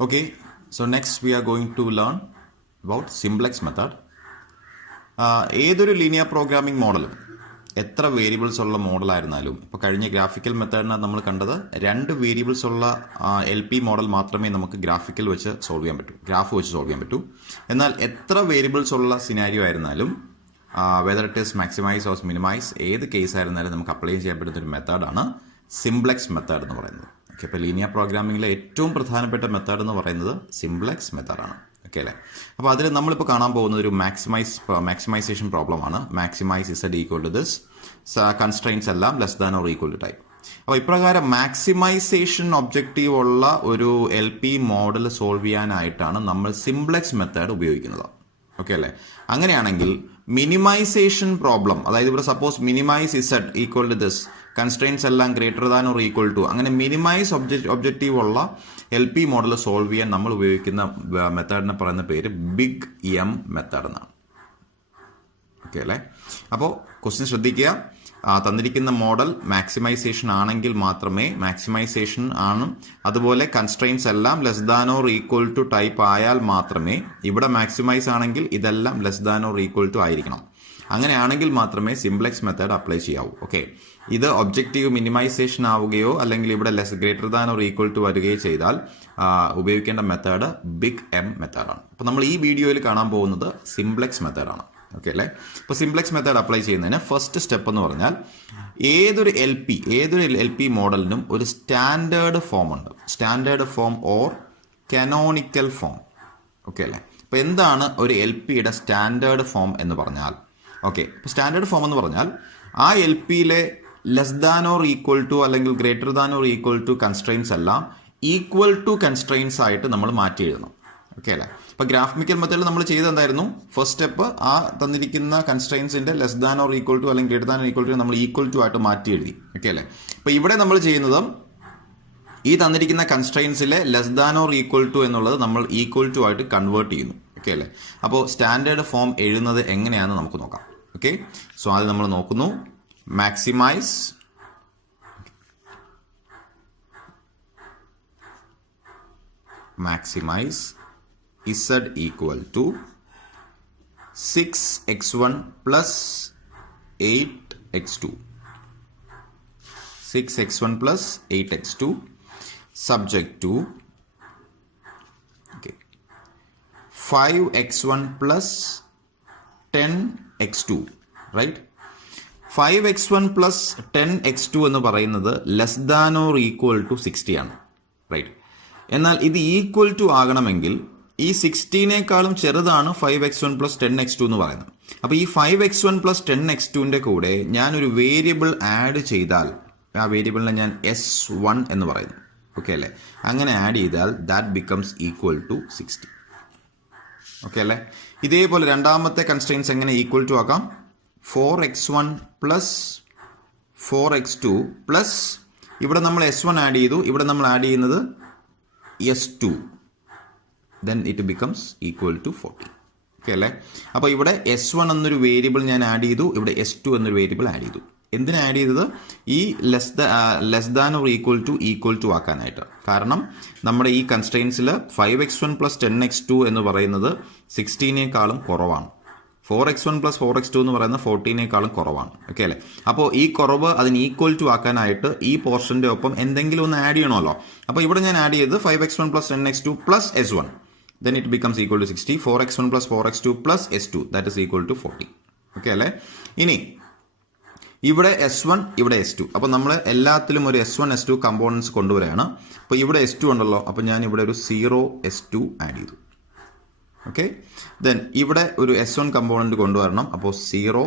Okay, so next we are going to learn about Simplex method. ഏതൊരു linear programming മോഡലും എത്ര variables ഉള്ള മോഡലായിരുന്നാലും ഇപ്പോൾ കഴിഞ്ഞ ഗ്രാഫിക്കൽ മെത്തേഡിനകത്ത് നമ്മൾ കണ്ടത് 2 വേരിയബിൾസ് ഉള്ള LP മോഡൽ മാത്രമേ നമുക്ക് ഗ്രാഫ് വെച്ച് സോൾവ് ചെയ്യാൻ പറ്റൂ. എന്നാൽ എത്ര വേരിയബിൾസ് ഉള്ള സിനാരിയോ ആയിരുന്നാലും whether it is maximise or minimise ഏത് കേസ് ആയിരുന്നാലും നമുക്ക് അപ്ലൈ ചെയ്യാൻ പറ്റുന്ന ഒരു മെത്തേഡാണ് സിംപ്ലെക്സ് മെത്തേഡ് എന്ന് പറയുന്നത്. ഓക്കെ, ഇപ്പോൾ ലീനിയർ പ്രോഗ്രാമിംഗിലെ ഏറ്റവും പ്രധാനപ്പെട്ട മെത്തേഡ് എന്ന് പറയുന്നത് സിംപ്ലെക്സ് മെത്തേഡാണ്. ഓക്കെ അല്ലേ? അപ്പോൾ അതിൽ നമ്മളിപ്പോൾ കാണാൻ പോകുന്നത് ഒരു മാക്സിമൈസേഷൻ പ്രോബ്ലം ആണ്. Maximize is equal to this, constraints എല്ലാം less than or equal to type. അപ്പോൾ ഇപ്രകാരം മാക്സിമൈസേഷൻ ഒബ്ജക്റ്റീവ് ഉള്ള ഒരു LP മോഡൽ സോൾവ് ചെയ്യാനായിട്ടാണ് നമ്മൾ സിംപ്ലെക്സ് മെത്തേഡ് ഉപയോഗിക്കുന്നത്. ഓക്കെ അല്ലേ? അങ്ങനെയാണെങ്കിൽ മിനിമൈസേഷൻ പ്രോബ്ലം, അതായത് ഇവിടെ suppose minimize Z equal to this, constraints എല്ലാം greater than or equal to, അങ്ങനെ മിനിമൈസ് ഒബ്ജക്റ്റീവ് ഉള്ള LP മോഡൽ സോൾവ് ചെയ്യാൻ നമ്മൾ ഉപയോഗിക്കുന്ന മെത്തേഡിനെ പറയുന്ന പേര് ബിഗ് എം മെത്തേഡ് എന്നാണ്. ഓക്കെ അല്ലേ? അപ്പോൾ ക്വസ്റ്റ്യൻ ശ്രദ്ധിക്കുക. തന്നിരിക്കുന്ന മോഡൽ മാക്സിമൈസേഷൻ ആണെങ്കിൽ മാത്രമേ, മാക്സിമൈസേഷൻ ആണ്, അതുപോലെ കൺസ്ട്രെയിൻസ് എല്ലാം less than or equal to type ആയാൽ മാത്രമേ, ഇവിടെ മാക്സിമൈസ് ആണെങ്കിൽ ഇതെല്ലാം less than or equal to ആയിരിക്കണം. അങ്ങനെയാണെങ്കിൽ മാത്രമേ സിംപ്ലെക്സ് മെത്തേഡ് അപ്ലൈ ചെയ്യാവൂ. ഓക്കെ, ഇത് ഒബ്ജക്റ്റീവ് മിനിമൈസേഷൻ ആവുകയോ അല്ലെങ്കിൽ ഇവിടെ greater than or equal to വരികയോ ചെയ്താൽ ഉപയോഗിക്കേണ്ട മെത്തേഡ് ബിഗ് എം മെത്തേഡാണ്. അപ്പോൾ നമ്മൾ ഈ വീഡിയോയിൽ കാണാൻ പോകുന്നത് സിംപ്ലെക്സ് മെത്തേഡാണ്. ഓക്കെ അല്ലേ? ഇപ്പോൾ സിംപ്ലെക്സ് മെത്തേഡ് അപ്ലൈ ചെയ്യുന്നതിന് ഫസ്റ്റ് സ്റ്റെപ്പ് എന്ന് പറഞ്ഞാൽ ഏതൊരു LP മോഡലിനും ഒരു സ്റ്റാൻഡേർഡ് ഫോം ഉണ്ട്. Standard form or canonical form. Okay അല്ലേ? അപ്പോൾ എന്താണ് ഒരു LPയുടെ സ്റ്റാൻഡേർഡ് ഫോം എന്ന് പറഞ്ഞാൽ? ഓക്കെ, ഇപ്പോൾ സ്റ്റാൻഡേർഡ് ഫോം എന്ന് പറഞ്ഞാൽ ആ LPയിലെ less than or equal to അല്ലെങ്കിൽ greater than or equal to constraints എല്ലാം ഈക്വൽ ടു കൺസ്ട്രെയിൻസ് ആയിട്ട് നമ്മൾ മാറ്റി എഴുതണം. ഓക്കെ അല്ലേ? ഇപ്പൊ ഗ്രാഫിക്കൽ മെത്തേഡിൽ നമ്മൾ ചെയ്ത് എന്തായിരുന്നു? ഫസ്റ്റ് സ്റ്റെപ്പ് ആ തന്നിരിക്കുന്ന കൺസ്ട്രെയിൻസിന്റെ less than or equal to അല്ലെങ്കിൽ ഗ്രേറ്റർ ദാൻ ഈക്വൽ ടു നമ്മൾ ഈക്വൽ ടു ആയിട്ട് മാറ്റി എഴുതി. ഓക്കെ അല്ലേ? ഇപ്പൊ ഇവിടെ നമ്മൾ ചെയ്യുന്നത് ഈ തന്നിരിക്കുന്ന കൺസ്ട്രെയിൻസിലെ less than or equal to എന്നുള്ളത് നമ്മൾ ഈക്വൽ ടു ആയിട്ട് കൺവേർട്ട് ചെയ്യുന്നു. ഓക്കെ അല്ലേ? അപ്പോൾ സ്റ്റാൻഡേർഡ് ഫോം എഴുതുന്നത് എങ്ങനെയാണെന്ന് നമുക്ക് നോക്കാം. ഓക്കെ, സോ ആദ്യം നമ്മൾ നോക്കുന്നു maximise z equal to 6x1 plus 8x2. 6x1 plus 8x2 subject to 5x1 plus 10x2, right? 5x1 plus 10x2 എന്ന് പറയുന്നത് less than or equal to 60 ആണ്, റൈറ്റ്? എന്നാൽ ഇത് ഈക്വൽ ടു ആകണമെങ്കിൽ ഈ 60നേക്കാളും ചെറുതാണ് 5x1 plus 10x2 എന്ന് പറയുന്നത്. അപ്പോൾ ഈ 5x1 plus 10x2ന്റെ കൂടെ ഞാനൊരു വേരിയബിൾ ആഡ് ചെയ്താൽ ആ വേരിയബിളിനെ ഞാൻ S1 എന്ന് പറയുന്നു. ഓക്കെ അല്ലേ? അങ്ങനെ ആഡ് ചെയ്താൽ that becomes equal to 60. Okay അല്ലേ? ഇതേപോലെ രണ്ടാമത്തെ കൺസ്ട്രെയിൻസ് എങ്ങനെ ഈക്വൽ ടു ആക്കാം? 4x1 പ്ലസ് 4x2 പ്ലസ് ഇവിടെ നമ്മൾ S1 ആഡ് ചെയ്തു, ഇവിടെ നമ്മൾ ആഡ് ചെയ്യുന്നത് S2, then it becomes equal to 40. Okay അല്ലേ? അപ്പോൾ ഇവിടെ S1 എന്നൊരു വേരിയബിൾ ഞാൻ ആഡ് ചെയ്തു, ഇവിടെ S2 എന്നൊരു വേരിയബിൾ ആഡ് ചെയ്തു. എന്തിനാ ആഡ് ചെയ്തത്? ഈ less than or equal to ആക്കാനായിട്ട്. കാരണം നമ്മുടെ ഈ കൺസ്ട്രെയിൻസിൽ 5x1 plus 10x2 എന്ന് പറയുന്നത് 16നേക്കാളും കുറവാണ്. 4x1 plus 4x2 എന്ന് പറയുന്നത് 14നേക്കാളും കുറവാണ്. ഓക്കെ അല്ലേ? അപ്പോൾ ഈ കുറവ് അതിന് ഈക്വൽ ടു ആക്കാനായിട്ട് ഈ പോർഷന്റെ ഒപ്പം എന്തെങ്കിലും ഒന്ന് ആഡ് ചെയ്യണമല്ലോ. അപ്പോൾ ഇവിടെ ഞാൻ ആഡ് ചെയ്തത് 5x1 plus 10x2 plus S1, then it becomes equal to 60. 4x1 plus 4x2 plus S2, that is equal to 40. Okay അല്ലേ? ഇനി ഇവിടെ S1, ഇവിടെ S2. അപ്പോൾ നമ്മൾ എല്ലാത്തിലും ഒരു S1 S2 കമ്പോണൻസ് കൊണ്ടുവരികയാണ്. അപ്പോൾ ഇവിടെ S2 ഉണ്ടല്ലോ, അപ്പോൾ ഞാൻ ഇവിടെ ഒരു 0 S2 ആഡ് ചെയ്തു. ഓക്കെ, ദെൻ ഇവിടെ ഒരു S1 കമ്പോണന്റ് കൊണ്ടുവരണം. അപ്പോൾ 0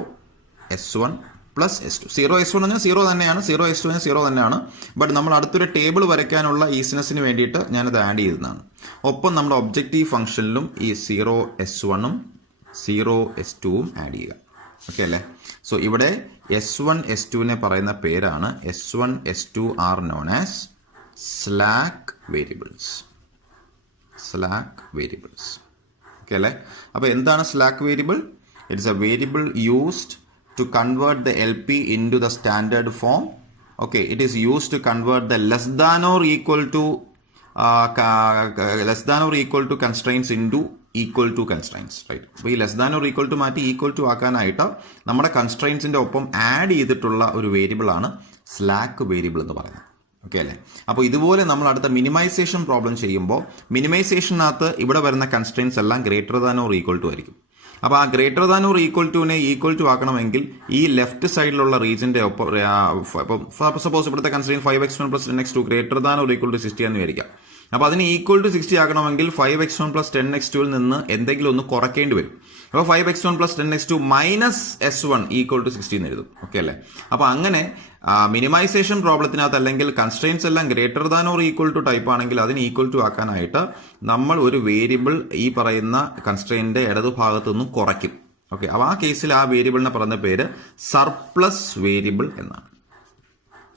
S1 പ്ലസ് S2. 0 S1 പറഞ്ഞാൽ 0 തന്നെയാണ്, 0 S2 പറഞ്ഞാൽ 0 തന്നെയാണ്. ബട്ട് നമ്മൾ അടുത്തൊരു ടേബിൾ വരയ്ക്കാനുള്ള ഈസിനെസ്സിന് വേണ്ടിയിട്ട് ഞാനത് ആഡ് ചെയ്തതാണ്. ഒപ്പം നമ്മുടെ ഒബ്ജക്റ്റീവ് ഫംഗ്ഷനിലും ഈ 0 S1ഉം 0 S2ഉം ആഡ് ചെയ്യുക. ഓക്കെ അല്ലേ? സോ ഇവിടെ S1 S2നെ പറയുന്ന പേരാണ് S1 S2 are known as slack variables. Okay അല്ലേ? അപ്പോൾ എന്താണ് slack variable? It's a variable used to convert the LP into the standard form. Okay, it is used to convert the less than or equal to less than or equal to constraints into equal to constraints, right. അപ്പോൾ ഈ less than or equal to മാറ്റി equal to ആക്കാനായിട്ട് നമ്മുടെ കൺസ്ട്രെയിൻസിൻ്റെ ഒപ്പം add ചെയ്തിട്ടുള്ള ഒരു variable ആണ് slack variable എന്ന് പറയുന്നത്. ഓക്കെ അല്ലേ? അപ്പോൾ ഇതുപോലെ നമ്മൾ അടുത്ത മിനിമൈസേഷൻ പ്രോബ്ലം ചെയ്യുമ്പോൾ മിനിമൈസേഷനകത്ത് ഇവിടെ വരുന്ന കൺസ്ട്രെയിൻസ് എല്ലാം greater than or equal to ആയിരിക്കും. അപ്പോൾ ആ ഗ്രേറ്റർ ദാൻ ഓർ ഈക്വൽ ടുവിനെ ഈക്വൽ ടു ആക്കണമെങ്കിൽ ഈ ലെഫ്റ്റ് സൈഡിലുള്ള റീജിയൻ്റെ ഒപ്പം സപ്പോസ് ഇവിടുത്തെ constraint 5x1 + 10x2 greater than or equal to 60 എന്ന് വിചാരിക്കാം. അപ്പോൾ അതിന് ഈക്വൽ ടു 60 ആക്കണമെങ്കിൽ 5x1 + 10x2 നിന്ന് എന്തെങ്കിലും ഒന്ന് കുറയ്ക്കേണ്ടി വരും. അപ്പോൾ 5x1 + 10x2 - s1 = 60 എന്ന് എഴുതും. ഓക്കെ അല്ലേ? അപ്പോൾ അങ്ങനെ മിനിമൈസേഷൻ പ്രോബ്ലത്തിനകത്ത് അല്ലെങ്കിൽ കൺസ്ട്രെയിൻസ് എല്ലാം greater than or equal to type ആണെങ്കിൽ അതിന് ഈക്വൽ ടു ആക്കാനായിട്ട് നമ്മൾ ഒരു വേരിയബിൾ ഈ പറയുന്ന കൺസ്ട്രെയിൻ്റെ ഇടതുഭാഗത്തു നിന്നും കുറയ്ക്കും. ഓക്കെ, അപ്പോൾ ആ കേസിൽ ആ വേരിയബിളിനെ പറയുന്ന പേര് സർപ്ലസ് വേരിയബിൾ എന്നാണ്.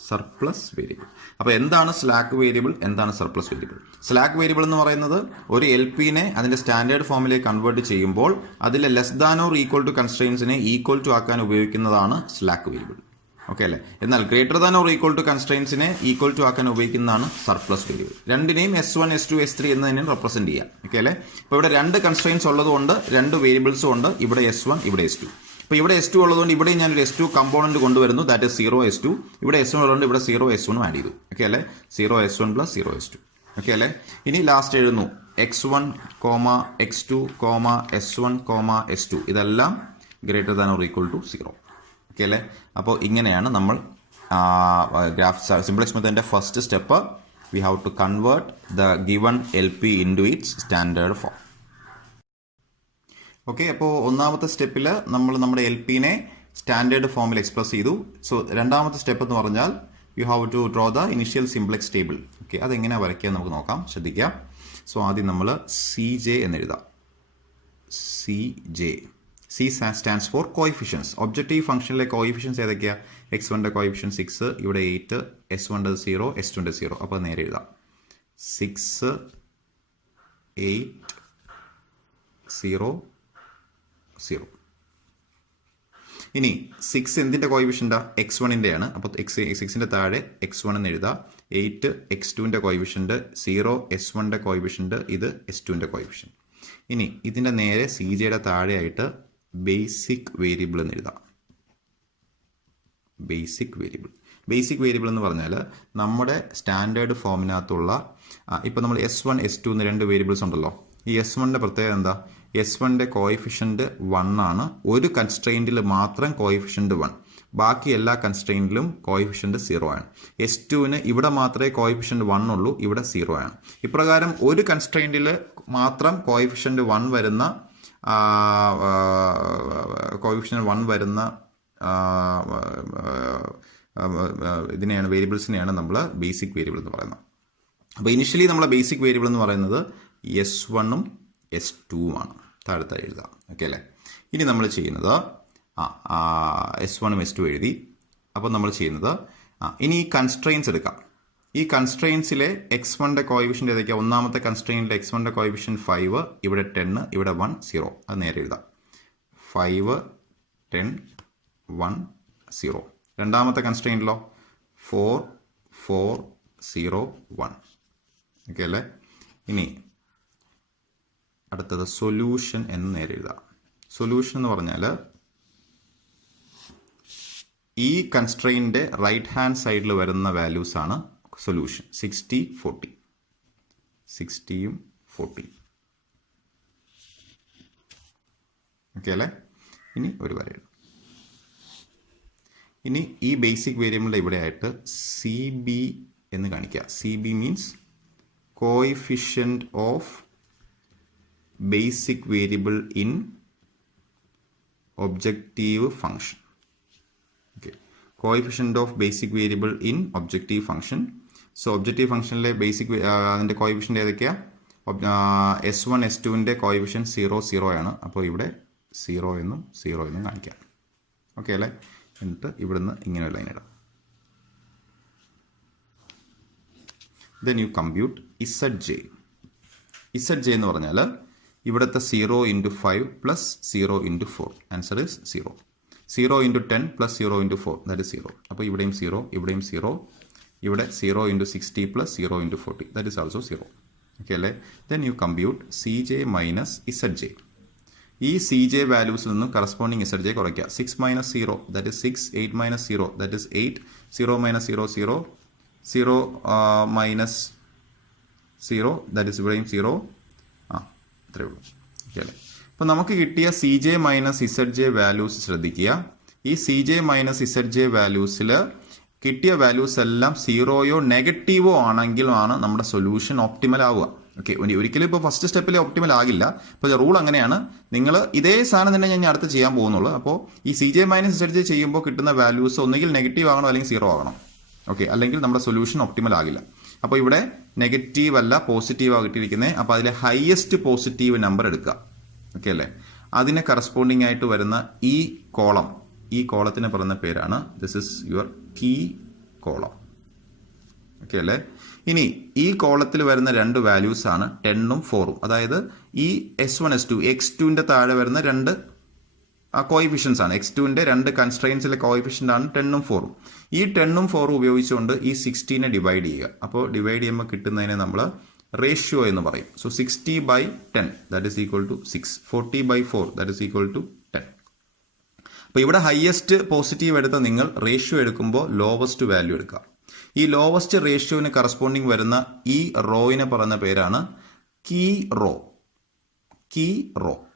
Surplus variable. അപ്പോൾ എന്താണ് സ്ലാക്ക് വേരിയബിൾ, എന്താണ് സർപ്ലസ് വേരിയബിൾ? സ്ലാക്ക് വേരിയബിൾ എന്ന് പറയുന്നത് ഒരു LPനെ അതിന്റെ സ്റ്റാൻഡേർഡ് ഫോമിലേക്ക് കൺവേർട്ട് ചെയ്യുമ്പോൾ അതിലെ less than or equal to കൺസ്ട്രെയിൻസിനെ ഈക്വൽ ടു ആക്കാൻ ഉപയോഗിക്കുന്നതാണ് സ്ലാക്ക് വേരിയബിൾ. ഓക്കെ അല്ലേ? എന്നാൽ greater than or equal to കൺസ്ട്രെയിൻസിനെ ഈക്വൽ ടു ആക്കാൻ ഉപയോഗിക്കുന്നതാണ് സർപ്ലസ് വേരിയബിൾ. രണ്ടിനെയും S1, S2, S3 എന്ന് തന്നെ റെപ്രസെന്റ് ചെയ്യാം. ഓക്കെ അല്ലേ? ഇപ്പോൾ ഇവിടെ രണ്ട് കൺസ്ട്രെയിൻസ് ഉള്ളതുകൊണ്ട് രണ്ട് വേരിയബിൾസും ഉണ്ട്. ഇവിടെ S1, ഇവിടെ S2. അപ്പോൾ ഇവിടെ S2 ഉള്ളതുകൊണ്ട് ഇവിടെ ഞാനൊരു S2 കമ്പോണന്റ് കൊണ്ടുവരുന്നു, ദാറ്റ് ഇസ് 0s2. ഇവിടെ S1 ഉള്ളതുകൊണ്ട് ഇവിടെ 0s1 ആഡ് ചെയ്തു. ഓക്കെ അല്ലേ? 0s1 + 0s2. ഓക്കെ അല്ലേ? ഇനി ലാസ്റ്റ് എഴുതുന്നു x1, x2, s1, s2 ഇതെല്ലാം greater than or equal to 0. Okay അല്ലേ? അപ്പോൾ ഇങ്ങനെയാണ് നമ്മൾ സിംപ്ലക്സ് മെത്തേഡിന്റെ first step. We have to convert the given LP into its standard form. Okay, അപ്പോൾ ഒന്നാമത്തെ സ്റ്റെപ്പിൽ നമ്മൾ നമ്മുടെ LPനെ സ്റ്റാൻഡേർഡ് ഫോമിൽ എക്സ്പ്രസ് ചെയ്തു. സോ രണ്ടാമത്തെ സ്റ്റെപ്പ് എന്ന് പറഞ്ഞാൽ you have to draw the initial simplex table. Okay, അതെങ്ങനെയാണ് വരയ്ക്കുക നമുക്ക് നോക്കാം, ശ്രദ്ധിക്കാം. സോ ആദ്യം നമ്മൾ CJ എന്ന് എഴുതാം. CJ. C stands for coefficients. Objective ഫംഗ്ഷനിലെ കോയിഫിഷ്യൻസ് ഏതൊക്കെയാണ്? x1ന്റെ കോയിഫിഷ്യൻ 6, ഇവിടെ 8, s1ന്റെ 0, s2ന്റെ 0. അപ്പോൾ നേരെ എഴുതാം 6, 8, 0, 0. ഇനി 6 എന്തിന്റെ കോയിഫിഷ്യൻ്റാ? x1ൻ്റെയാണ്. അപ്പോൾ 6ന്റെ താഴെ x1 എന്ന് എഴുതാം. 8 x2ന്റെ കോയിഫിഷ്യൻ്റ്, 0 s1ന്റെ കോയിഫിഷ്യൻ്റ്, ഇത് s2ന്റെ കോയിഫിഷ്യൻ. ഇനി ഇതിന്റെ നേരെ CJയുടെ താഴെയായിട്ട് ബേസിക് വേരിയബിൾ എന്ന് എഴുതാം. Basic variable. ബേസിക് വേരിയബിൾ എന്ന് പറഞ്ഞാൽ നമ്മുടെ സ്റ്റാൻഡേർഡ് ഫോമിനകത്തുള്ള ഇപ്പോൾ നമ്മൾ S1, S2 എന്ന് രണ്ട് വേരിയബിൾസ് ഉണ്ടല്ലോ. ഈ S1ന്റെ പ്രത്യേകത എന്താ? S1ന്റെ കോയിഫിഷ്യൻ്റ് 1 ആണ്. ഒരു കൺസ്ട്രെയിൻറ്റിൽ മാത്രം കോയിഫിഷ്യൻ്റ് 1, ബാക്കി എല്ലാ കൺസ്ട്രെയിൻറ്റിലും കോയിഫിഷ്യൻ്റ് 0 ആണ്. S2ന് ഇവിടെ മാത്രമേ കോയിഫിഷ്യൻ്റ് 1 ഉള്ളൂ, ഇവിടെ 0 ആണ്. ഇപ്രകാരം ഒരു കൺസ്ട്രെയിൻറ്റിൽ മാത്രം കോയിഫിഷ്യൻ്റ് 1 വരുന്ന ഇതിനെയാണ് വേരിയബിൾസിനെയാണ് നമ്മൾ ബേസിക് വേരിയബിൾ എന്ന് പറയുന്നത്. അപ്പോൾ ഇനിഷ്യലി നമ്മളെ ബേസിക് വേരിയബിൾ എന്ന് പറയുന്നത് S1ഉം S2ഉം ആണ്. താഴെ എഴുതാം. ഓക്കെ അല്ലേ? ഇനി നമ്മൾ ചെയ്യുന്നത് S1ഉം S2 എഴുതി. അപ്പോൾ നമ്മൾ ചെയ്യുന്നത് ഇനി ഈ കൺസ്ട്രെയിൻസ് എടുക്കാം. ഈ കൺസ്ട്രെയിൻസിലെ x1ന്റെ കോയിഫിഷ്യൻ്റ് ഏതൊക്കെയാണ്? ഒന്നാമത്തെ കൺസ്ട്രെയിനിലെ x1ന്റെ കോയിഫിഷ്യൻ്റ് 5, ഇവിടെ 10, ഇവിടെ 1, 0. അത് നേരെ എഴുതാം 5, 10, 1, 0. രണ്ടാമത്തെ കൺസ്ട്രെയിനിലോ 4, 4, 0, 1. ഓക്കെ അല്ലേ? ഇനി അടുത്തത് സൊല്യൂഷൻ എന്ന് നേരെ എഴുതാം. സൊല്യൂഷൻ എന്ന് പറഞ്ഞാൽ ഈ കൺസ്ട്രെയിനിന്റെ റൈറ്റ് ഹാൻഡ് സൈഡിൽ വരുന്ന വാല്യൂസ് ആണ് സൊല്യൂഷൻ. 60, 40. 60ഉം 40. ഓക്കെ അല്ലേ? ഇനി ഒരു വര. ഇനി ഈ ബേസിക് വേരിയബിളിൻ്റെ ഇവിടെ ആയിട്ട് CB എന്ന് കാണിക്കുക. CB means coefficient of basic variable in objective function. Okay, coefficient of basic variable in objective function. So objective ഫംഗ്ഷനിലെ ബേസിക് അതിൻ്റെ കോയിഫിഷ്യൻ്റ് ഏതൊക്കെയാണ്? S1, S2ൻ്റെ കോയിഫിഷ്യൻ 0, 0 ആണ്. അപ്പോൾ ഇവിടെ 0 എന്നും 0 എന്നും കാണിക്കാം. ഓക്കെ അല്ലേ? എന്നിട്ട് ഇവിടുന്ന് ഇങ്ങനെ ഒരു ലൈൻ ഇടാം. Then you compute ZJ. ZJ എന്ന് പറഞ്ഞാൽ ഇവിടുത്തെ 0 × 5 + 0 × 4. Answer is 0. 0 × 10 + 0 × 4, that is 0. അപ്പോൾ ഇവിടെയും 0, ഇവിടെയും 0, ഇവിടെ 0 into 60 plus 0 into 40. That is also 0. Okay, അല്ലേ? Then you compute Cj minus Zj. ഈ Cj വാല്യൂസിൽ നിന്നും കറസ്പോണ്ടിങ് Zj കുറയ്ക്കുക. 6 minus 0, that is 6. 8 minus 0, that is 8. 0 minus 0, 0. 0 minus 0, that is ഇവിടെയും 0. ഇത്രയേ ഉള്ളൂ. ഓക്കെ അല്ലേ? അപ്പം നമുക്ക് കിട്ടിയ Cj മൈനസ് Zj വാല്യൂസ് ശ്രദ്ധിക്കുക. ഈ Cj മൈനസ് Zj വാല്യൂസിൽ കിട്ടിയ വാല്യൂസ് എല്ലാം സീറോയോ നെഗറ്റീവോ ആണെങ്കിലാണ് നമ്മുടെ സൊല്യൂഷൻ ഒപ്റ്റിമൽ ആവുക. ഓക്കെ, ഒരിക്കലും ഇപ്പോൾ ഫസ്റ്റ് സ്റ്റെപ്പിൽ ഒപ്റ്റിമൽ ആകില്ല. അപ്പോൾ റൂൾ അങ്ങനെയാണ്. നിങ്ങൾ ഇതേ സാധനം തന്നെ ഞാൻ അടുത്ത് ചെയ്യാൻ പോകുന്നുള്ളൂ. അപ്പോൾ ഈ Cj മൈനസ് Zj ചെയ്യുമ്പോൾ കിട്ടുന്ന വാല്യൂസ് ഒന്നുകിൽ നെഗറ്റീവ് ആകണം അല്ലെങ്കിൽ സീറോ ആകണം. ഓക്കെ, അല്ലെങ്കിൽ നമ്മുടെ സൊല്യൂഷൻ ഒപ്റ്റിമൽ ആകില്ല. അപ്പോൾ ഇവിടെ നെഗറ്റീവ് അല്ല പോസിറ്റീവ് ആകിട്ടിരിക്കുന്നത്. അപ്പോൾ അതിലെ ഹയസ്റ്റ് പോസിറ്റീവ് നമ്പർ എടുക്കുക. ഓക്കെ അല്ലേ? അതിനെ കറസ്പോണ്ടിങ് ആയിട്ട് വരുന്ന ഈ കോളത്തിന് പറയുന്ന പേരാണ് this is your key column. Okay അല്ലേ? ഇനി ഈ കോളത്തിൽ വരുന്ന രണ്ട് വാല്യൂസ് ആണ് 10ഉം 4ഉം. അതായത് ഈ S1 S2 x2ന്റെ താഴെ വരുന്ന രണ്ട് കോയിഫിഷ്യൻസ് ആണ്. x2ന്റെ രണ്ട് കൺസ്ട്രെയിൻസിലെ കോയിഫിഷ്യൻ്റ് ആണ് 10ഉം 4ഉം. ഈ 10ഉം 4ഉം ഉപയോഗിച്ചുകൊണ്ട് ഈ 16നെ ഡിവൈഡ് ചെയ്യുക. അപ്പോൾ ഡിവൈഡ് ചെയ്യുമ്പോൾ കിട്ടുന്നതിനെ നമ്മൾ റേഷ്യോ എന്ന് പറയും. So 60/10 that is equal to 6. 40/4 that is equal to 10. അപ്പോൾ ഇവിടെ ഹയസ്റ്റ് പോസിറ്റീവ് എടുത്ത നിങ്ങൾ റേഷ്യോ എടുക്കുമ്പോൾ ലോവസ്റ്റ് വാല്യൂ എടുക്കുക. ഈ ലോവസ്റ്റ് റേഷ്യോന് കറസ്പോണ്ടിങ് വരുന്ന ഈ റോയിനെ പറയുന്ന പേരാണ് കീ റോ.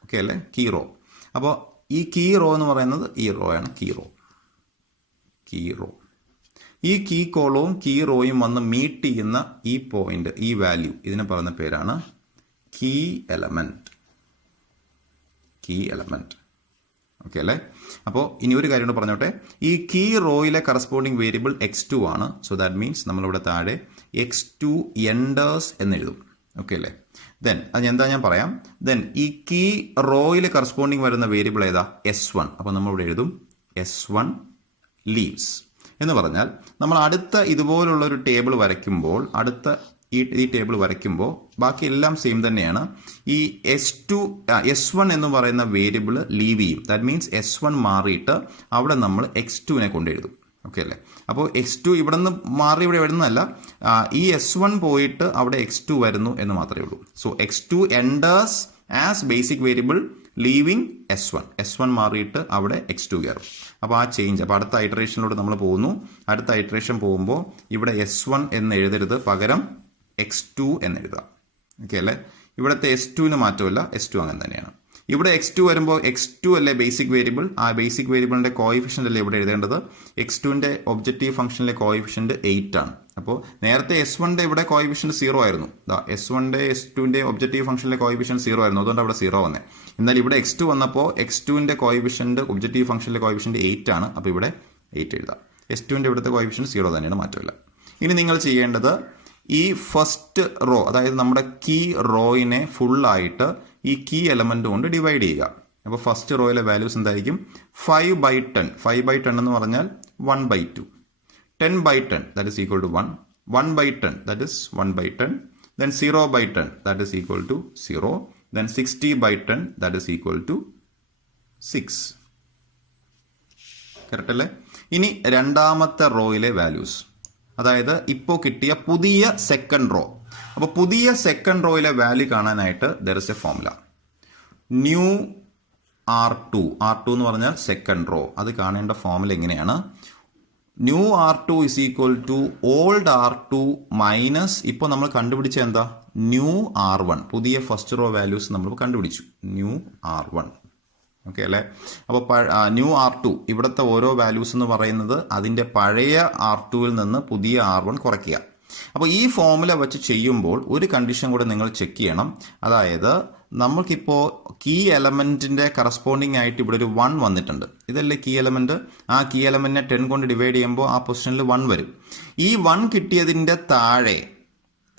ഓക്കെ അല്ലേ? Key row. അപ്പോൾ ഈ കീ റോ എന്ന് പറയുന്നത് ഈ റോ ആണ്. Key row. ഈ കീ കോളവും കീ റോയും വന്ന് മീറ്റ് ചെയ്യുന്ന ഈ പോയിന്റ്, ഈ വാല്യൂ, ഇതിനെ പറയുന്ന പേരാണ് കീ എലമെന്റ്. ഓക്കെ അല്ലേ? അപ്പോൾ ഇനി ഒരു കാര്യം കൂടെ പറഞ്ഞോട്ടെ. ഈ കീ റോയിലെ കറസ്പോണ്ടിങ് വേരിയബിൾ x2 ആണ്. സോ ദാറ്റ് മീൻസ് നമ്മളിവിടെ താഴെ x2 എൻഡേഴ്സ് എന്നെഴുതും. ഓക്കെ അല്ലേ? ദെൻ അത് എന്താ ഞാൻ പറയാം. ദെൻ ഈ കീ റോയിൽ കറസ്പോണ്ടിങ് വരുന്ന വേരിയബിൾ ഏതാ? S1. അപ്പോൾ നമ്മളിവിടെ എഴുതും S1 ലീവ്സ് എന്ന് പറഞ്ഞാൽ നമ്മൾ അടുത്ത ഇതുപോലുള്ള ഒരു ടേബിൾ വരയ്ക്കുമ്പോൾ ഈ ടേബിൾ വരയ്ക്കുമ്പോൾ ബാക്കി എല്ലാം സെയിം തന്നെയാണ്. ഈ S1 എന്ന് പറയുന്ന വേരിയബിൾ ലീവ് ചെയ്യും. ദാറ്റ് മീൻസ് S1 മാറിയിട്ട് അവിടെ നമ്മൾ x2നെ കൊണ്ടെഴുതും. ഓക്കെ അല്ലേ? അപ്പോൾ x2 ഇവിടെ നിന്ന് മാറി ഇവിടെ വരുന്നതല്ല, ഈ S1 പോയിട്ട് അവിടെ x2 വരുന്നു എന്ന് മാത്രമേ ഉള്ളൂ. So x2 enters as basic variable leaving S1 മാറിയിട്ട് അവിടെ x2 കയറും. അപ്പോൾ ആ ചേഞ്ച്, അപ്പോൾ അടുത്ത ഐറ്ററേഷനിലൂടെ നമ്മൾ പോകുന്നു. അടുത്ത ഐറ്ററേഷൻ പോകുമ്പോൾ ഇവിടെ S1 എന്ന് എഴുതരുത്, പകരം x2 എന്നെഴുതാം. ഓക്കെ അല്ലേ? ഇവിടുത്തെ S2ന് മാറ്റമില്ല, S2 അങ്ങനെ തന്നെയാണ്. ഇവിടെ x2 വരുമ്പോൾ x2 അല്ലേ ബേസിക് വേരിയബിൾ. ആ ബേസിക് വേരിയബിളിന്റെ കോയിഫിഷ്യന്റ് അല്ലേ ഇവിടെ എഴുതേണ്ടത്. x2ന്റെ ഒബ്ജക്റ്റീവ് ഫംഗ്ഷനിലെ കോയിഫിഷ്യന്റ് 8 ആണ്. അപ്പോൾ നേരത്തെ S1ന്റെ ഇവിടെ കോയിഫിഷ്യന്റ് 0 ആയിരുന്നു. S1ന്റെ S2ന്റെ ഒബ്ജക്റ്റീവ് ഫംഗ്ഷനിലെ കോയിഫിഷ്യന്റ് 0 ആയിരുന്നു. അതുകൊണ്ട് അവിടെ 0 വന്നേ. എന്നാൽ ഇവിടെ x2 വന്നപ്പോൾ x2ന്റെ കോയിഫിഷ്യന്റ് ഒബ്ജക്റ്റീവ് ഫംഗ്ഷനിലെ കോയിഫിഷ്യന്റ് 8 ആണ്. അപ്പോൾ ഇവിടെ 8 എഴുതാം. S2ന്റെ ഇവിടുത്തെ കോയിഫിഷ്യന്റ് 0 തന്നെയാണ്, മാറ്റമില്ല. ഇനി നിങ്ങൾ ചെയ്യേണ്ടത് ഈ ഫസ്റ്റ് റോ, അതായത് നമ്മുടെ കീ റോയിനെ ഫുള്ളായിട്ട് ഈ കീ എലമെന്റ് കൊണ്ട് ഡിവൈഡ് ചെയ്യുക. അപ്പോൾ ഫസ്റ്റ് റോയിലെ വാല്യൂസ് എന്തായിരിക്കും? 5/10. 5/10 എന്ന് പറഞ്ഞാൽ 1/2. 10/10 that is equal to 1. 1/10 that is 1/10. Then 0/10 that is equal to 0. Then 60/10 that is equal to 6. Correct അല്ലേ? ഇനി രണ്ടാമത്തെ റോയിലെ വാല്യൂസ്, അതായത് ഇപ്പോൾ കിട്ടിയ പുതിയ സെക്കൻഡ് റോ. അപ്പോൾ പുതിയ സെക്കൻഡ് റോയിലെ വാല്യൂ കാണാനായിട്ട് there is a formula. New R2 എന്ന് പറഞ്ഞാൽ സെക്കൻഡ് റോ. അത് കാണേണ്ട ഫോർമുല എങ്ങനെയാണ്? New R2 is equal to old R2 minus ഇപ്പോൾ നമ്മൾ കണ്ടുപിടിച്ച എന്താ? New R1. പുതിയ ഫസ്റ്റ് റോ വാല്യൂസ് നമ്മൾ കണ്ടുപിടിച്ചു. New R1. ഓക്കെ അല്ലേ? അപ്പോൾ ന്യൂ R2 ഇവിടുത്തെ ഓരോ വാല്യൂസ് എന്ന് പറയുന്നത് അതിൻ്റെ പഴയ R2വിൽ നിന്ന് പുതിയ R1 കുറയ്ക്കുക. അപ്പോൾ ഈ ഫോർമുല വെച്ച് ചെയ്യുമ്പോൾ ഒരു കണ്ടീഷൻ കൂടെ നിങ്ങൾ ചെക്ക് ചെയ്യണം. അതായത് നമ്മൾക്കിപ്പോൾ കീ എലമെന്റിന്റെ കറസ്പോണ്ടിങ് ആയിട്ട് ഇവിടെ ഒരു 1 വന്നിട്ടുണ്ട്. ഇതല്ലേ കീ എലമെന്റ്? ആ കീ എലമെന്റിനെ 10 കൊണ്ട് ഡിവൈഡ് ചെയ്യുമ്പോൾ ആ പൊസിഷനിൽ 1 വരും. ഈ 1 കിട്ടിയതിന്റെ താഴെ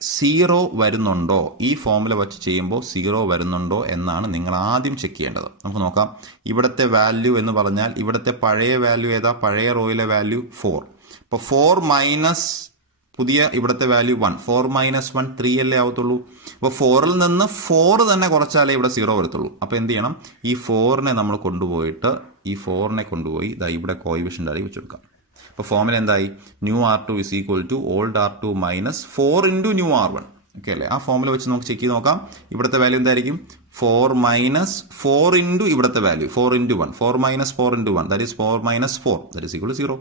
0 വരുന്നുണ്ടോ? ഈ ഫോർമുല വെച്ച് ചെയ്യുമ്പോൾ 0 വരുന്നുണ്ടോ എന്നാണ് നിങ്ങൾ ആദ്യം ചെക്ക് ചെയ്യേണ്ടത്. നമുക്ക് നോക്കാം. ഇവിടുത്തെ വാല്യൂ എന്ന് പറഞ്ഞാൽ ഇവിടുത്തെ പഴയ വാല്യൂ ഏതാ? പഴയ റോയിലെ വാല്യൂ 4. അപ്പോൾ 4 മൈനസ് പുതിയ ഇവിടുത്തെ വാല്യൂ 1. 4 മൈനസ് 1 3 അല്ലേ ആവത്തുള്ളൂ. അപ്പോൾ 4ൽ നിന്ന് 4 തന്നെ കുറച്ചാലേ ഇവിടെ 0 വരത്തുള്ളൂ. അപ്പോൾ എന്ത് ചെയ്യണം? ഈ 4നെ നമ്മൾ കൊണ്ടുപോയി ഇവിടെ കോയിഫിഷ്യൻ്റ് ആയി വെച്ചെടുക്കാം. അപ്പോൾ ഫോർമുല എന്തായി? New R2 is equal to old R2 minus 4 into new R1. Okay അല്ലേ? ആ ഫോർമുല വെച്ച് നമുക്ക് ചെക്ക് ചെയ്ത് നോക്കാം. ഇവിടുത്തെ വാല്യൂ എന്തായിരിക്കും? 4 മൈനസ് 4 ഇൻറ്റു ഇവിടുത്തെ value 4 into 1. 4 minus 4 into 1 that is 4 minus 4 that is equal to 0.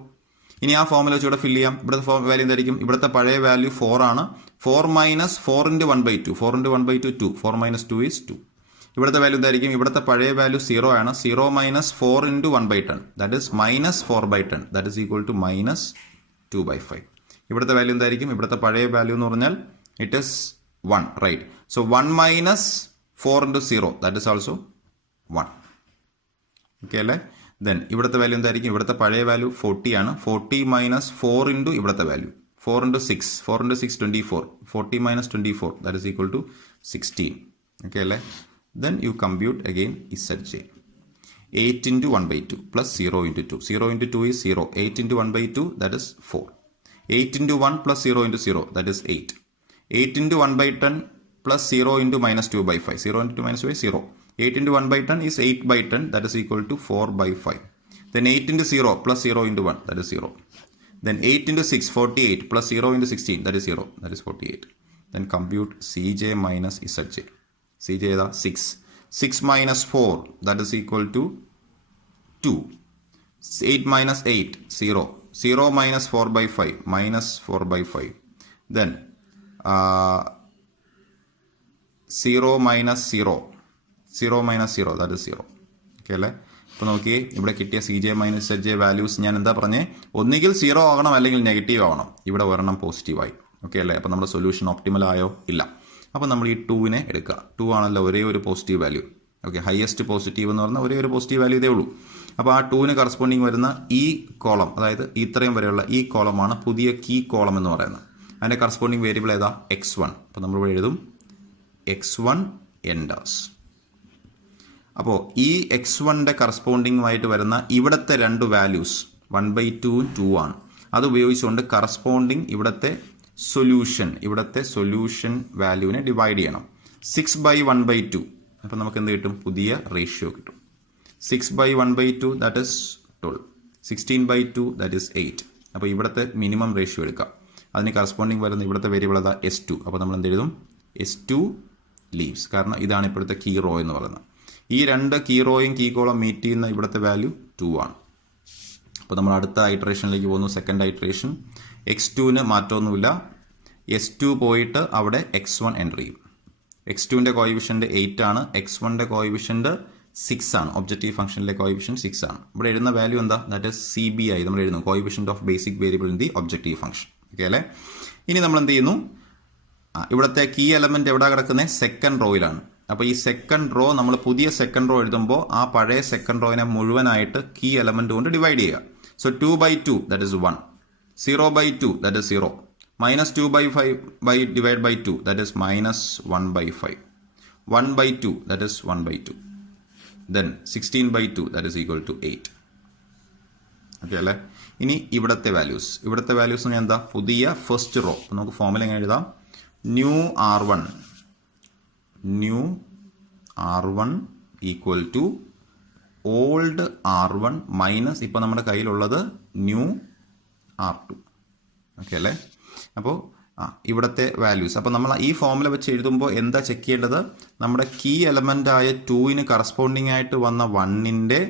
ഇനി ആ ഫോർമുല വെച്ച് ഇവിടെ ഫില്ല് ചെയ്യാം. ഇവിടുത്തെ വാല്യൂ എന്തായിരിക്കും? ഇവിടുത്തെ പഴയ വാല്യൂ 4 ആണ്. 4 minus 4 into 1/2. 4 into 1/2 2. 4 minus 2 is 2. ഇവിടുത്തെ വാല്യൂ എന്തായിരിക്കും? ഇവിടുത്തെ പഴയ വാല്യൂ 0 ആണ്. 0 minus 4 into 1/10 that is minus 4/10 that is equal to minus 2/5. ഇവിടുത്തെ വാല്യൂ എന്തായിരിക്കും? ഇവിടുത്തെ പഴയ വാല്യൂ എന്ന് പറഞ്ഞാൽ it is 1, right? So 1 minus 4 into 0 that is also 1. Okay അല്ലേ? ദെൻ ഇവിടുത്തെ വാല്യൂ എന്തായിരിക്കും? ഇവിടുത്തെ പഴയ വാല്യൂ 40 ആണ്. 40 മൈനസ് 4 ഇൻറ്റു ഇവിടുത്തെ value 4 into 6. 4 into 6 24. 40 minus 24 that is equal to 16. Okay അല്ലേ? Then you compute again Zj. 8 into 1/2 plus 0 into 2. 0 into 2 is 0. 8 into 1/2 that is 4. 8 into 1 plus 0 into 0 that is 8. 8 into 1/10 plus 0 into minus 2/5. 0 into minus 2 is 0. 8 into 1/10 is 8/10 that is equal to 4/5. Then 8 into 0 plus 0 into 1 that is 0. Then 8 into 6 48 plus 0 into 16 that is 0 that is 48. Then compute Cj minus Zj. Cj is 6. 6 minus 4 that is equal to 2. 8 minus 8 0. 0 minus 4/5 minus 4/5. Then 0 minus 0. 0 minus 0 that is 0. Okay അല്ലേ? ഇപ്പോൾ നോക്കിയേ, ഇവിടെ കിട്ടിയ Cj minus Zj values ഞാൻ എന്താ പറഞ്ഞേ? ഒന്നുകിൽ 0 ആകണം അല്ലെങ്കിൽ നെഗറ്റീവ് ആവണം. ഇവിടെ ഒരെണ്ണം പോസിറ്റീവായി. ഓക്കെ അല്ലേ? അപ്പോൾ നമ്മുടെ സൊല്യൂഷൻ ഓപ്റ്റിമൽ ആയോ? ഇല്ല. അപ്പോൾ നമ്മൾ ഈ 2നെ എടുക്കുക. 2 ആണല്ലോ ഒരേ ഒരു positive value. Okay, highest positive എന്ന് പറഞ്ഞാൽ ഒരേ ഒരു പോസിറ്റീവ് വാല്യൂ ഇതേ ഉള്ളൂ. അപ്പോൾ ആ 2ന് കറസ്പോണ്ടിങ് വരുന്ന ഈ കോളം, അതായത് ഇത്രയും വരെയുള്ള ഈ കോളമാണ് പുതിയ കീ കോളം എന്ന് പറയുന്നത്. അതിൻ്റെ കറസ്പോണ്ടിങ് വേരിയബിൾ ഏതാ? x1. അപ്പോൾ നമ്മൾ ഇവിടെ എഴുതും x1 എൻഡേഴ്സ്. അപ്പോൾ ഈ x1ന്റെ കറസ്പോണ്ടിങ്ങുമായിട്ട് വരുന്ന ഇവിടുത്തെ രണ്ട് വാല്യൂസ് 1/2 2 ആണ്. അത് ഉപയോഗിച്ചുകൊണ്ട് കറസ്പോണ്ടിങ് ഇവിടുത്തെ സൊല്യൂഷൻ വാല്യൂവിനെ ഡിവൈഡ് ചെയ്യണം. 6/1/2. അപ്പോൾ നമുക്ക് എന്ത് കിട്ടും? പുതിയ റേഷ്യോ കിട്ടും. 6/1/2 ദാറ്റ് ഇസ് 12. 16/2 that is 8. അപ്പോൾ ഇവിടുത്തെ മിനിമം റേഷ്യോ എടുക്കാം. അതിന് കറസ്പോണ്ടിങ് വരുന്ന ഇവിടുത്തെ വേരിയബിൾ അതാ S2. അപ്പോൾ നമ്മൾ എന്ത് എഴുതും? S2 leaves. കാരണം ഇതാണ് ഇപ്പോഴത്തെ കീ റോ എന്ന് പറയുന്നത്. ഈ രണ്ട് കീ റോയും കീ കോളം മീറ്റ് ചെയ്യുന്ന ഇവിടുത്തെ വാല്യൂ 2 ആണ്. അപ്പോൾ നമ്മൾ അടുത്ത ഐറ്ററേഷനിലേക്ക് പോകുന്നു. Second iteration. x2ന് മാറ്റമൊന്നുമില്ല. S2 പോയിട്ട് അവിടെ x1 എൻ്റർ ചെയ്യും. x2ൻ്റെ കോയിഫിഷ്യൻ്റ് 8 ആണ്. x1ൻ്റെ കോയിഫിഷ്യൻ്റ് 6 ആണ്. ഒബ്ജക്റ്റീവ് ഫംഗ്ഷനിലെ കോയിഫിഷ്യൻ്റ് 6 ആണ്. ഇവിടെ എഴുതുന്ന വാല്യൂ എന്താ? That is CBI. നമ്മൾ എഴുതുന്നു coefficient of basic variable in the objective function. Okay അല്ലേ? ഇനി നമ്മൾ എന്ത് ചെയ്യുന്നു? ഇവിടുത്തെ കീ എലമെന്റ് എവിടെ കിടക്കുന്നത്? സെക്കൻഡ് റോയിലാണ്. അപ്പോൾ ഈ സെക്കൻഡ് റോ നമ്മൾ പുതിയ സെക്കൻഡ് റോ എഴുതുമ്പോൾ ആ പഴയ സെക്കൻഡ് റോയിനെ മുഴുവനായിട്ട് കീ എലമെന്റ് കൊണ്ട് ഡിവൈഡ് ചെയ്യുക. So 2/2 that is 1. 0/2 that is 0. minus 2/5 divided by 2 that is minus 1/5. 1/2 that is 1/2. Then 16/2 that is equal to 8. Okay അല്ലേ? ഇനി ഇവിടുത്തെ വാല്യൂസ് എന്ന് എന്താ? പുതിയ ഫസ്റ്റ് റോ. നമുക്ക് ഫോർമുല എങ്ങനെ എഴുതാം? New R1 equal to old R1 minus ഇപ്പോൾ നമ്മുടെ കയ്യിലുള്ളത് ന്യൂ R2. ഓക്കെ അല്ലേ? അപ്പോൾ ഇവിടുത്തെ വാല്യൂസ്. അപ്പോൾ നമ്മൾ ഈ ഫോർമുല വെച്ച് എഴുതുമ്പോൾ എന്താ ചെക്ക് ചെയ്യേണ്ടത്? നമ്മുടെ കീ എലമെന്റ് ആയ 2ന് കറസ്പോണ്ടിങ് ആയിട്ട് വന്ന 1ന്റെ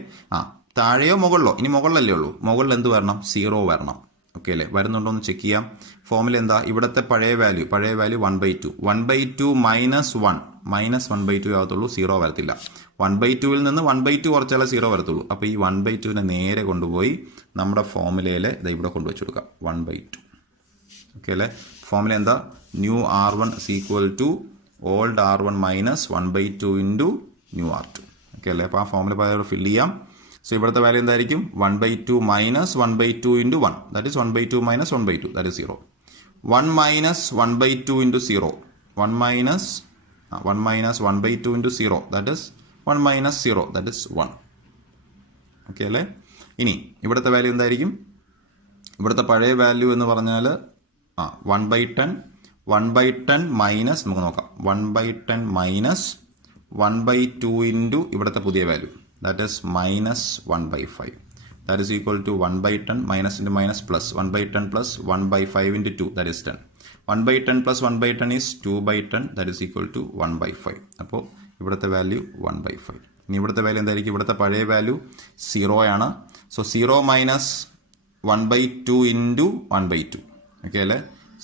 താഴെയോ മുകളിലോ, ഇനി മുകളിലല്ലേ ഉള്ളൂ, മുകളിൽ എന്ത് വരണം? 0 വരണം. ഓക്കെ അല്ലേ? വരുന്നുണ്ടോ എന്ന് ചെക്ക് ചെയ്യാം. ഫോർമുല എന്താ? ഇവിടുത്തെ പഴയ വാല്യൂ 1/2. 1/2 മൈനസ് 1 മൈനസ് 1/2 ആകത്തുള്ളൂ, 0 വരത്തില്ല. 1/2 നിന്ന് 1/2 കുറച്ചാലേ 0 വരത്തുള്ളൂ. അപ്പോൾ ഈ 1/2നെ നേരെ കൊണ്ടുപോയി നമ്മുടെ ഫോർമുലയിൽ ഇവിടെ കൊണ്ടുവച്ച് കൊടുക്കാം. 1/2. ഓക്കെ അല്ലേ? ഫോർമുല എന്താ? New R1 is equal to old R1 minus 1/2 into new R2. Okay അല്ലേ? അപ്പോൾ ആ ഫോർമുല ഫില്ല് ചെയ്യാം. സോ ഇവിടുത്തെ വാല്യൂ എന്തായിരിക്കും? 1/2 minus 1/2 into 1 that is 1/2 minus 1/2 that is 0. 1 minus 1/2 into 0. 1 minus 1/2 into 0 that is 1 minus 0 that is 1. Okay അല്ലേ? ഇനി ഇവിടുത്തെ value എന്തായിരിക്കും? ഇവിടുത്തെ പഴയ വാല്യൂ എന്ന് പറഞ്ഞാൽ 1/10 മൈനസ് നമുക്ക് നോക്കാം. 1/10 മൈനസ് 1/2 ഇൻറ്റു ഇവിടുത്തെ പുതിയ value that is minus 1/5 that is equal to 1 by 10 minus into minus plus 1 by 10 plus 1 by 5 into 2, that is 10. 1 by 10 plus 1 by 10 is 2 by 10, that is equal to 1 by 5. അപ്പോൾ ഇവിടുത്തെ value 1 by 5. ഇനി ഇവിടുത്തെ value എന്തായിരിക്കും? ഇവിടുത്തെ പഴയ value 0 ആണ്. So 0 minus 1 by 2 into 1 by 2. Okay അല്ലേ?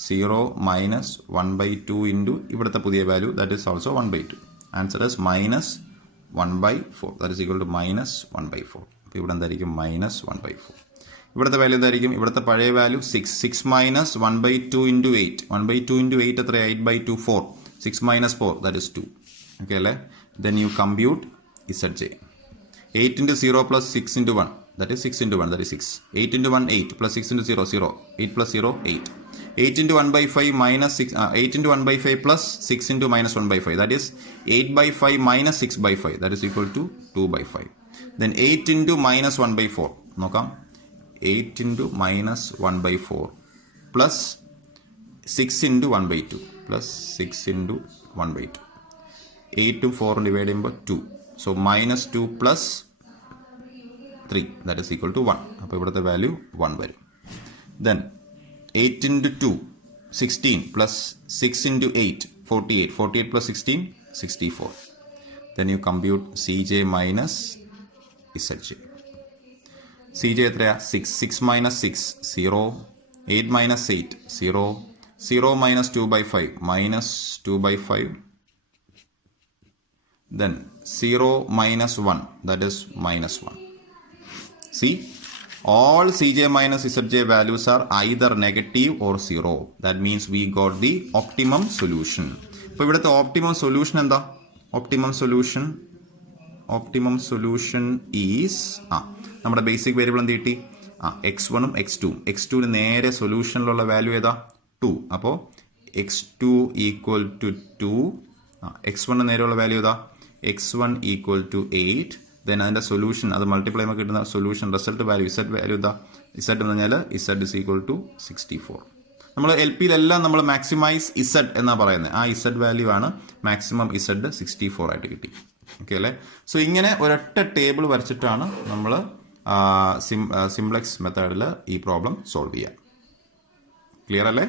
0 minus 1 by 2 into ഇവിടുത്തെ പുതിയ value, that is also 1 by 2. Answer is minus 1 by 4, that is equal to minus 1 by 4. അപ്പോൾ ഇവിടെ എന്തായിരിക്കും? Minus 1 by 4. ഇവിടുത്തെ വാല്യൂ എന്തായിരിക്കും? ഇവിടുത്തെ പഴയ value 6 minus 1 by 2 into 8. 1 by 2 into 8 എത്ര? 8 by 2 4. 6 minus 4, that is 2. Okay അല്ലേ? Then you compute ZJ. 8 into 0 plus 6 into 1, that is 6 into 1, that is 6. 8 into 1, 8 plus 6 into 0, 0. 8 plus 0, 8. 8 into 1 by 5 minus 6, 8 into 1 by 5 plus 6 into minus 1 by 5, that is 8 by 5 minus 6 by 5, that is equal to 2 by 5. Then 8 into minus 1 by 4, നോക്കാം. 8 into minus 1 by 4 plus 6 into 1 by 2 plus 6 into 1 by 2. 8 to 4 divided by 2. So minus 2 plus 3, that is equal to 1. അപ്പോൾ ഇവിടുത്തെ value 1 വരും. Then 8 into 2, 16 plus 6 into 8, 48. 48 plus 16, 64. Then you compute CJ minus ZJ. CJ എത്രയാ? 6. 6 minus 6, 0. 8 minus 8, 0. 0 minus 2 by 5, minus 2 by 5. Then 0 minus 1, that is minus 1. See, all CJ minus ZJ values are either negative or 0. That means we got the optimum solution. അപ്പോൾ ഇവിടുത്തെ optimum solution എന്താ? Optimum solution is നമ്മുടെ basic variable എന്ത് കിട്ടി? x1ഉം x2ഉം. x2ന് നേരെ സൊല്യൂഷനിലുള്ള value ഏതാ? 2. അപ്പോൾ x2 equal to 2. x1ന് നേരെയുള്ള വാല്യൂ ഏതാ? x1 equal to 8. ദെൻ അതിൻ്റെ സൊല്യൂഷൻ, അത് മൾട്ടിപ്ലൈ ചെയ്യുമ്പോൾ കിട്ടുന്ന solution result value z value ഇതാ. z എന്ന് പറഞ്ഞാൽ z ഇസ് ഈക്വൽ ടു 64. നമ്മൾ എൽ പിയിലെല്ലാം നമ്മൾ മാക്സിമൈസ് z എന്നാണ് പറയുന്നത്. ആ z വാല്യൂ ആണ് മാക്സിമം z 64 ആയിട്ട് കിട്ടി. ഓക്കെ അല്ലേ? സോ ഇങ്ങനെ ഒരൊറ്റ ടേബിൾ വരച്ചിട്ടാണ് നമ്മൾ സിംപ്ലെക്സ് മെത്തേഡിൽ ഈ പ്രോബ്ലം സോൾവ് ചെയ്യുക. ക്ലിയർ അല്ലേ?